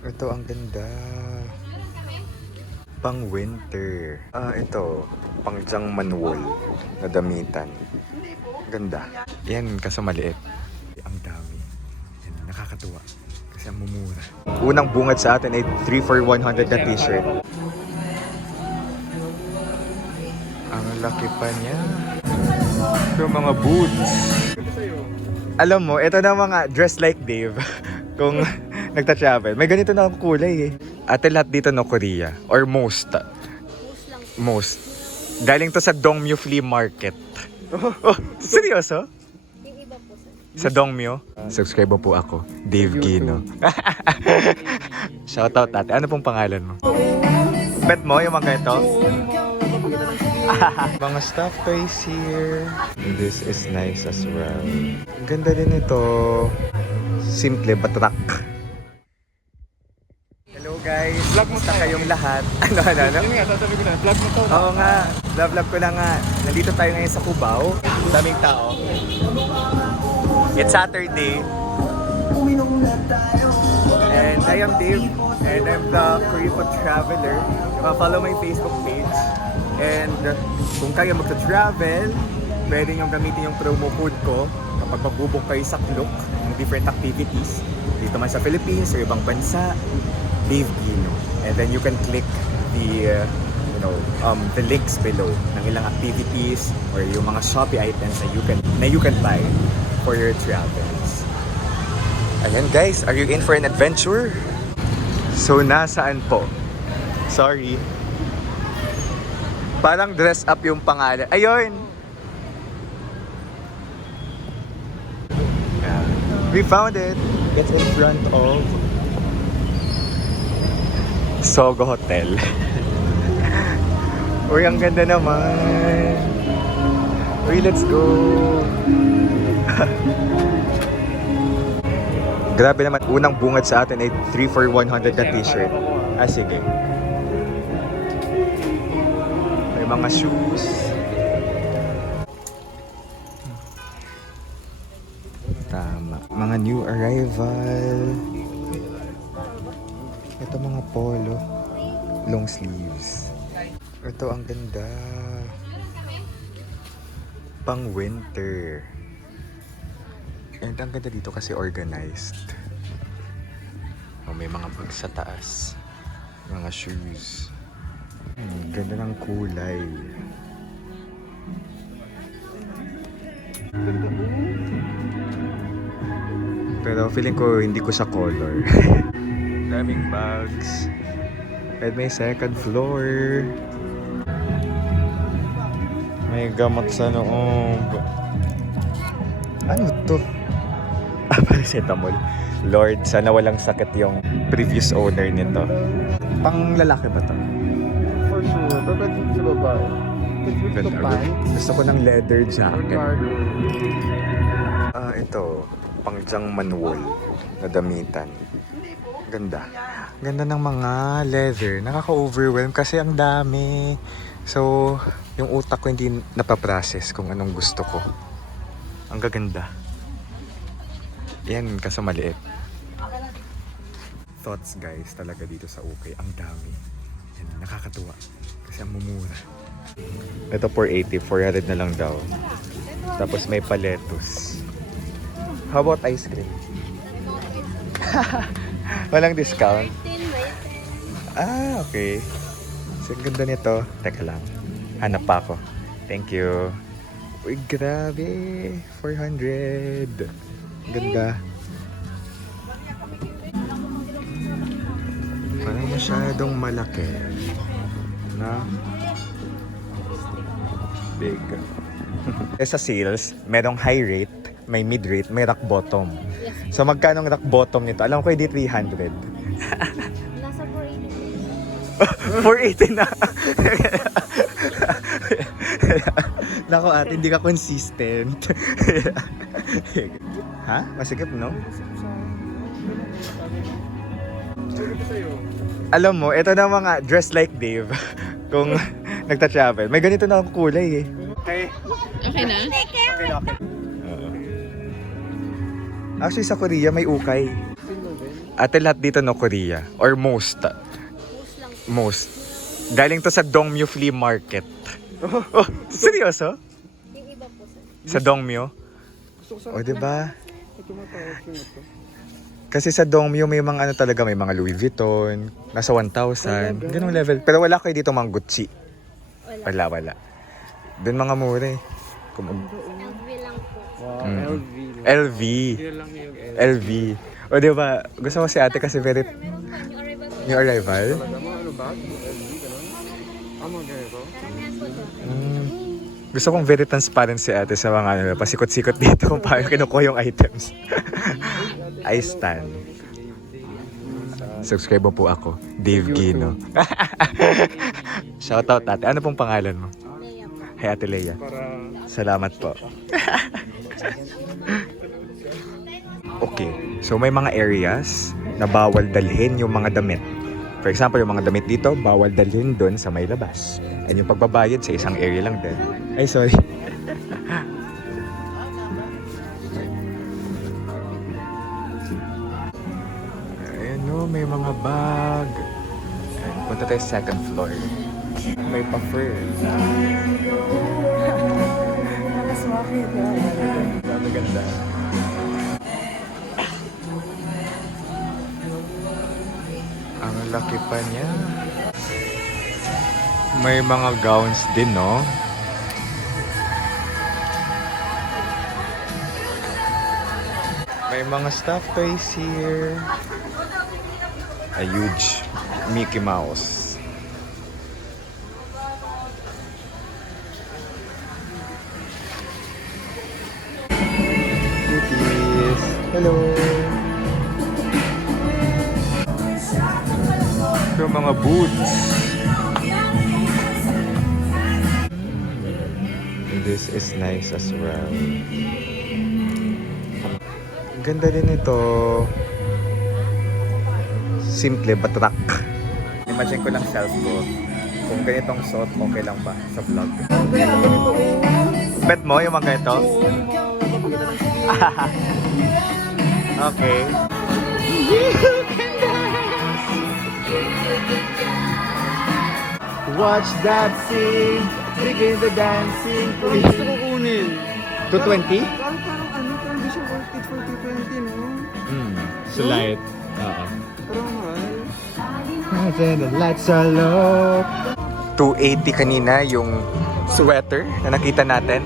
Ito ang ganda. Pang winter. Ito. Pang Jangman wool na damitan. Ganda. Yan, kaso maliit. Ang dami. Yan, nakakatuwa. Kasi ang mumura. Unang bungad sa atin ay 3 for 100 na t-shirt. Ang laki pa niya. Ito mga boots. Alam mo, ito na mga dress like Dave. Kung nagta-travel. May ganito na akong kulay eh. Ate lahat dito no Korea. Or most. Most. Galing to sa Dongmyo Flea Market. Oh, seryoso? Yung iba po sir. Sa Dongmyo? Subscribe po ako. Dave Gino. Shoutout ate. Ano pong pangalan mo? Bet mo yung mga ito? Mga stuff toys here. This is nice as well. Ganda din ito. Simple but rock. Hello guys. Vlog mo Basta kayong lahat. Ano? Yun nga, sasabi ko na, vlog mo to. Oo nga. Vlog ko na nga. Nandito tayo ngayon sa Cubao. Daming tao. It's Saturday. And I am Dave. And I'm the Korea Food Traveler. Follow my Facebook page. And kung kayo magta-travel, pwede nyo gamitin yung promo code ko kapag magbubok kayo sa Klook ng different activities dito man sa Philippines o ibang bansa, Dave Gino. And then you can click the the links below ng ilang activities or yung mga Shopee items na you can buy for your travels. Ayan guys, are you in for an adventure? So nasaan po? Sorry. Parang dress up yung pangalan. Ayun! Yeah. We found it. It's in front of Sogo Hotel. Uy, ang ganda naman. Uy, let's go. Grabe naman. Unang bungad sa atin ay 3 for 100 na t-shirt. Sige. May mga shoes. Tama. Mga new arrival. Ito mga polo. Long sleeves. Ito ang ganda. Pang winter. And ang ganda dito kasi organized. May mga bag sa taas. Mga shoes. Ganda ng kulay. Pero feeling ko hindi ko siya color. Daming bags. At may second floor. May gamot sa noob. Ano to? Paracetamol. Lord, sana walang sakit yung previous owner nito. Pang lalaki ba to? For sure, pero pwede sa babae. Pwede sa pants. Gusto ko ng leather Or jacket. cargo. Ito, pang Jangman wool na damitan. Ganda. Ganda ng mga leather. Nakaka-overwhelm kasi ang dami. So, yung utak ko hindi napaprocess kung anong gusto ko. Ang gaganda. Yan, kaso maliit. Thoughts guys, talaga dito sa UK. Ang dami. Yan, nakakatuwa. Kasi ang mumura. Ito 480, 400 na lang daw. Tapos may paletos. How about ice cream? Walang discount? Okay. So, ang ganda nito. Teka lang. Hanap pa ako. Thank you. Uy, grabe. 400. Ganda. Parang masyadong malaki. Na? Big. Sa sales, merong high rate, may mid rate, may rock bottom. So magkano ang rock bottom nito? Alam ko hindi 300. Nasa 480 480. na. Nako ate, hindi ka consistent. Ha? Masikip, no? Alam mo, ito na mga dress like Dave. Kung nagta-travel. May ganito na akong kulay eh. Okay. Okay na? Actually sa Korea may ukay. Ate, lahat dito no Korea? Or most? Most lang po. Most. Galing to sa Dongmyo Flea Market. Oh, seryoso? Yung iba po sir. Sa Dongmyo? Gusto ko sa... O, diba? Ito matawag yun ito. Kasi sa Dongmyo may mga ano talaga, may mga Louis Vuitton, nasa 1,000, ganung level. Pero wala kayo dito mga Gucci. Wala. Doon mga mura eh. LV lang po. Wow, Mm. LV. LV. Hindi lang yung LV. LV. O diba, gusto ko si ate kasi very... Sir, meron pa. Yung arrival po. Yung arrival? Talaga mo, ano ba? LV, ganun? Mga ganito? Karamihan po to. Gusto kong very transparent si ate sa mga ano, pasikot-sikot dito kung paano kinukuha yung items. I stand. Subscribe mo po ako, Dave Gino. Shoutout ate. Ano pong pangalan mo? Leia po. Hey Ate Leia. Para... Salamat po. Okay, so may mga areas na bawal dalhin yung mga damit. For example, yung mga damit dito, bawal dalhin doon sa may labas. And yung pagbabayad sa isang area lang din. Ay, sorry. Ayan o, may mga bag. Ayan, punta tayo sa second floor. May pa-fur. Ang ganda. Ang laki pa niya. May mga gowns din, no? May mga stuffed toys here. A huge Mickey Mouse. Cuties. Hello. Yung mga boots. This is nice as well. Ganda din ito. Simple but rock. Imagine ko lang self ko. Kung ganitong suot, okay lang ba sa vlog? Bet mo yung mga ganito? Okay. Watch that scene, begin the dancing. Gusto ko kunin. 220? Parang ano, parang di siya worth it for 220, no? Slight. Oo. Parang mahal. The lights are low. 280 kanina yung sweater na nakita natin.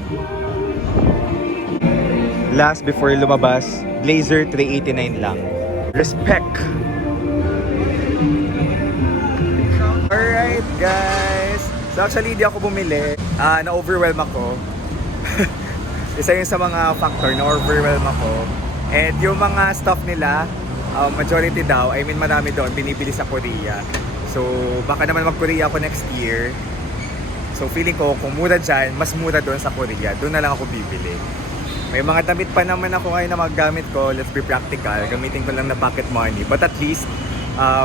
Last before lumabas, blazer 389 lang. Respect! Alright guys! So actually hindi ako bumili. Na-overwhelm ako. Isa yun sa mga factor, na-overwhelm ako. And yung mga stuff nila, majority daw, I mean marami doon, binibili sa Korea. So baka naman mag-Korea ako next year. So feeling ko kung mura dyan, mas mura doon sa Korea. Doon na lang ako bibili. May mga damit pa naman ako ngayon na maggamit ko. Let's be practical. Gamitin ko lang na pocket money. But at least,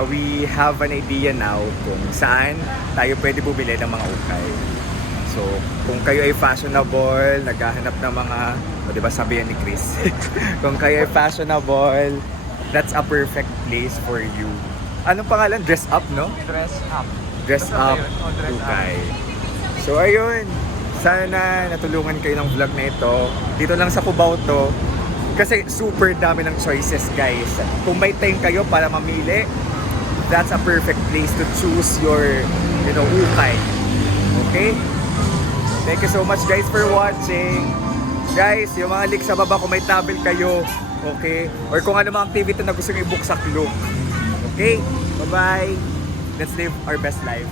we have an idea now kung saan tayo pwede bumili ng mga ukay. So, kung kayo ay fashionable, naghahanap ng mga, o diba sabi yan ni Chris, kung kayo ay fashionable, that's a perfect place for you. Anong pangalan? Dress up, no? Dress up. Dress up ukay. So, ayun. Sana natulungan kayo ng vlog na ito. Dito lang sa Cubao to. Kasi super dami ng choices, guys. Kung may time kayo para mamili, that's a perfect place to choose your, ukay. Okay? Thank you so much, guys, for watching. Guys, yung mga link sa baba kung may travel kayo, okay? Or kung ano mga activity na gusto nyo i-book sa Klook. Okay? Bye-bye! Let's live our best life.